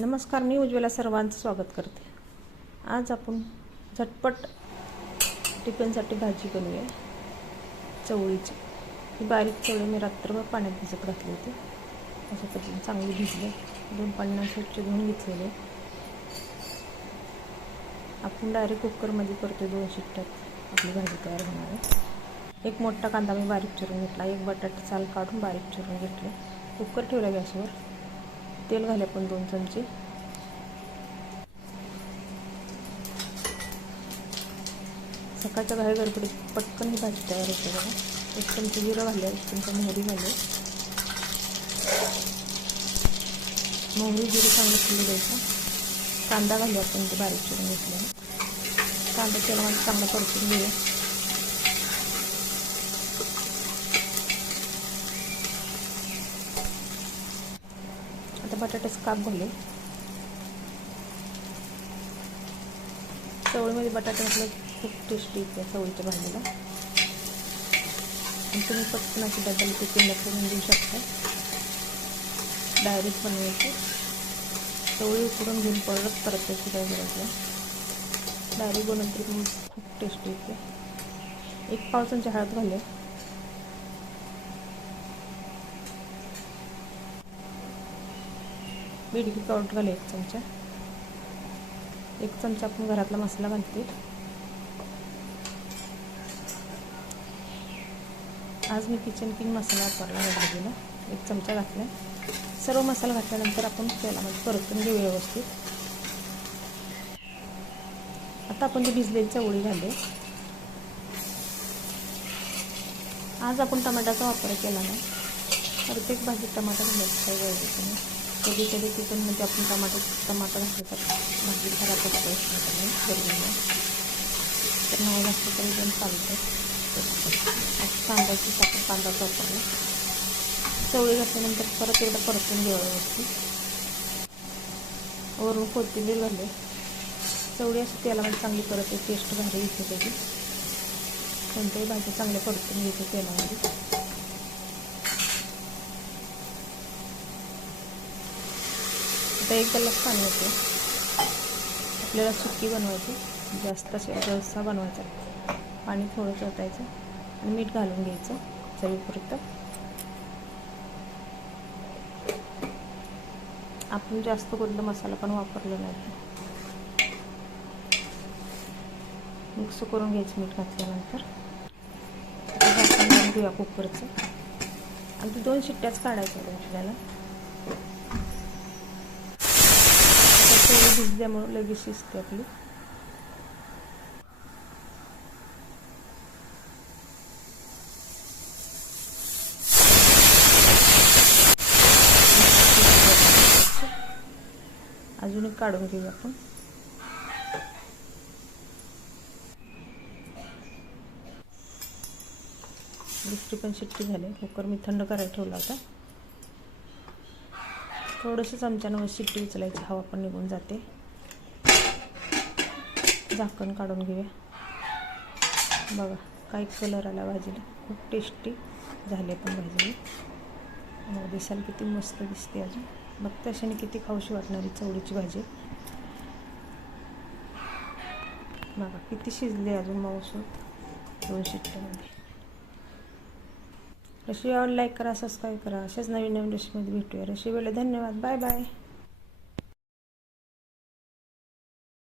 नमस्कार मी उज्ज्वला सर्वांचं स्वागत करते. आज आपण झटपट टिफिनसाठी भाजी बनवूया. चवळीची. ही बारीक चवळी मी रात्रभर पाण्यात भिजत घातली होती. अशा पद्धतीने चांगली भिजले. दोन पाण्यानं स्वच्छ धुवून घेतलेले आपण डायरेक्ट कुकरमध्ये करतो दोन शिट्ट्यात आपली भाजी तयार होणार आहे. एक मोठा कांदा मी बारीक चिरून घेतला. एक बटाटे चाल काढून बारीक चिरून घेतले. कुकर ठेवला गॅसवर. तेल घाले पण दोन चमचे. सकाळच्या घाई गडबडीत पटकन ही भाजी तयार होते बघा. एक चमचे जिरं घाले एक चमचा मोहरी घाले मोहरी जिरं चांगलं फुलं द्यायचं. कांदा घालू आपण ते बारीक चिरून घेतलं कांदा तेलामध्ये चांगला परतून घेऊया. बटाटे काप घाले चवळीमध्ये बटाटे म्हटलं खूप टेस्टी येते चवळीच्या भाजीला. आणि तुम्ही पटकन अशी डबल टिफिनला करून देऊ शकता. डायरेक्ट बनवायची. चवळी उकडून घेऊन परत परत त्याची काय करायचं डायरेक्ट बनवून तरी खूप टेस्टी येते. एक पाव चमचा हळद घाले बिडगी पावडर घाले एक चमचा. एक चमचा आपण घरातला मसाला घालते आज मी किचन किंग मसाला वापरला घातलेला एक चमचा घातला सर्व मसाला घातल्यानंतर आपण तेलामध्ये परतून घेऊ व्यवस्थित. आता आपण ती भिजलेली चवळी घाले आज आपण टमाट्याचा वापर केला नाही. प्रत्येक भाजीत टमाटर घालायचं काही गरजेचं नाही कधी कधी तिथून म्हणजे आपण टमाटर टमाटर घातलं तर भाजी खराब होते गरमीला तर नाही घातलं तरी पण चालतं. कांद्याची साखर कांदा वापरला. चवळी घातल्यानंतर परत एकदा परतून घ्यावं व्यवस्थित वरून कोथिंबीर घालले चवळी असते तेला म्हणजे चांगली परत टेस्ट भारी येते त्याची. कोणत्याही भाजी चांगल्या परतून घेते तेलामध्ये. आता एक गल्लास पाणी होते आपल्याला सुकी बनवायची. जास्त असे रस्सा बनवायचा. पाणी थोडं ओतायचं. आणि मीठ घालून घ्यायचं. चवीपुरतं. आपण जास्त कोणता मसाला पण वापरला नाही. मिक्स करून घ्यायचं मीठ घातल्यानंतर. घेऊया कुकरचं. आणि ते दोन शिट्ट्याच काढायच्या आपल्याला. भिजल्यामुळं लगेच शिजते आपली अजून एक काढून घेऊ आपण दुसरी पण शिट्टी झाली. कुकर मी थंड करायला ठेवला होता. थोडंसं चमच्यानं शिट्टी उचलायची. हवा पण निघून जाते. झाकण काढून घेऊया. बघा काही कलर आला भाजीला. खूप टेस्टी झाले पण भाजीला. मग दिसायला किती मस्त दिसते अजून. बघ तशाने किती खाऊशी वाटणारी चवळीची भाजी. बघा किती शिजले अजून माऊस दोन शिट्ट्यामध्ये. रेसिपी लाईक करा सबस्क्राईब करा. अशाच नवीन नवीन रेसिपीमध्ये भेटूया. रेसिपीला धन्यवाद. Bye bye